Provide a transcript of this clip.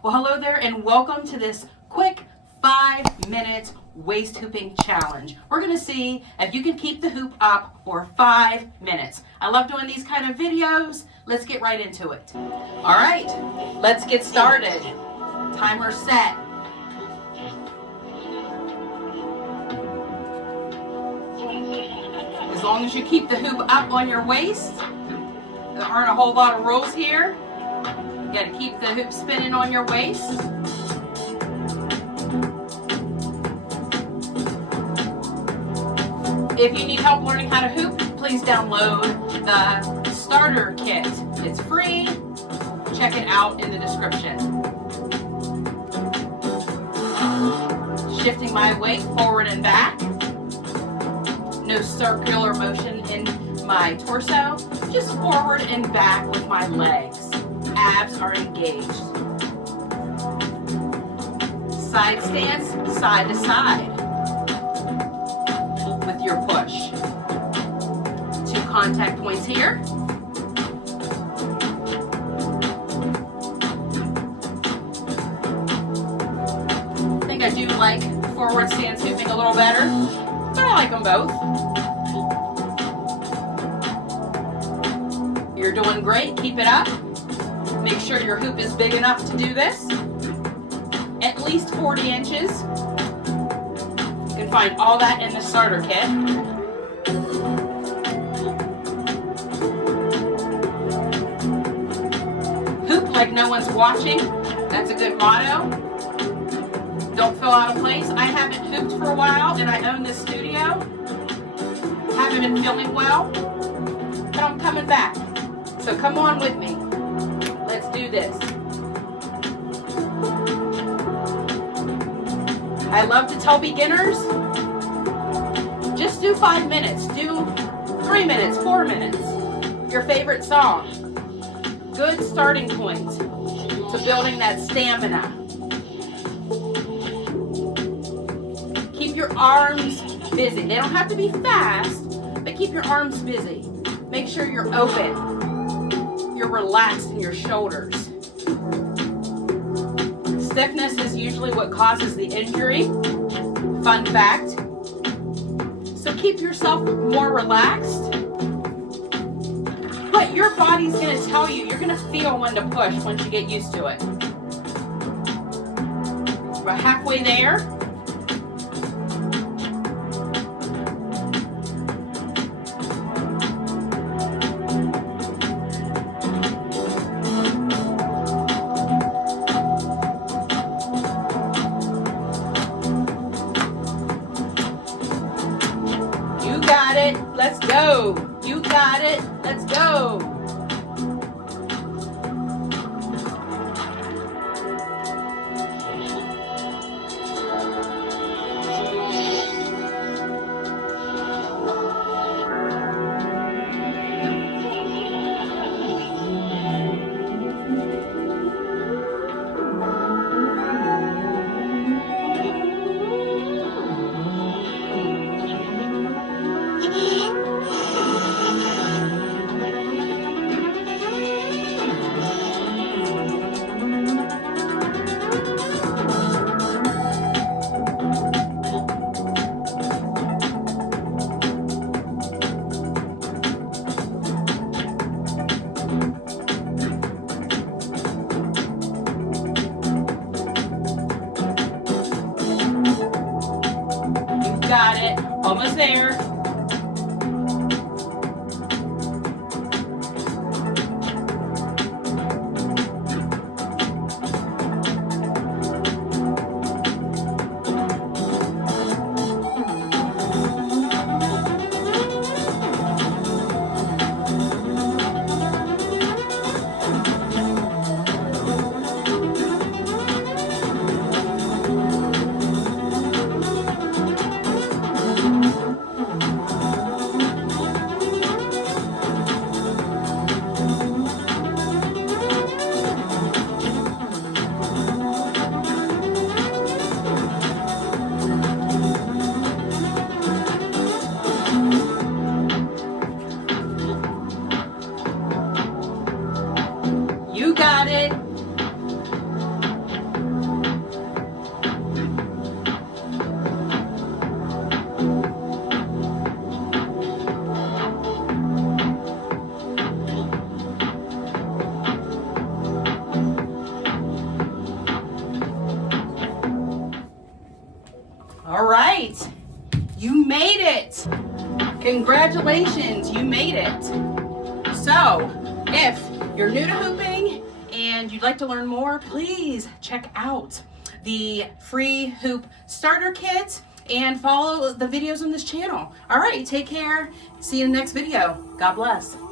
Well, hello there and welcome to this quick 5-minute waist hooping challenge. We're going to see if you can keep the hoop up for 5 minutes. I love doing these kind of videos. Let's get right into it. All right, let's get started. Timer set. As long as you keep the hoop up on your waist, there aren't a whole lot of rules here. You got to keep the hoop spinning on your waist. If you need help learning how to hoop, please download the starter kit. It's free. Check it out in the description. Shifting my weight forward and back. No circular motion in my torso, just forward and back with my legs. Abs are engaged. Side stance, side to side with your push. 2 contact points here. I think I do like forward stance hooping a little better, but I like them both. You're doing great. Keep it up. Make sure your hoop is big enough to do this. At least 40 inches. You can find all that in the starter kit. Hoop like no one's watching. That's a good motto. Don't feel out of place. I haven't hooped for a while and I own this studio. Haven't been feeling well, but I'm coming back. So come on with me. Let's do this. I love to tell beginners, just do 5 minutes, do 3 minutes, 4 minutes. Your favorite song. Good starting point to building that stamina. Keep your arms busy. They don't have to be fast, but keep your arms busy. Make sure you're open. You're relaxed in your shoulders. Stiffness is usually what causes the injury. Fun fact. So keep yourself more relaxed. But your body's going to tell you, you're going to feel when to push once you get used to it. We're halfway there. Let's go. You got it. Let's go. Got it. Almost there. made it. Congratulations, you made it. So, if you're new to hooping and you'd like to learn more, please check out the free hoop starter kit and follow the videos on this channel. All right, take care. See you in the next video. God bless.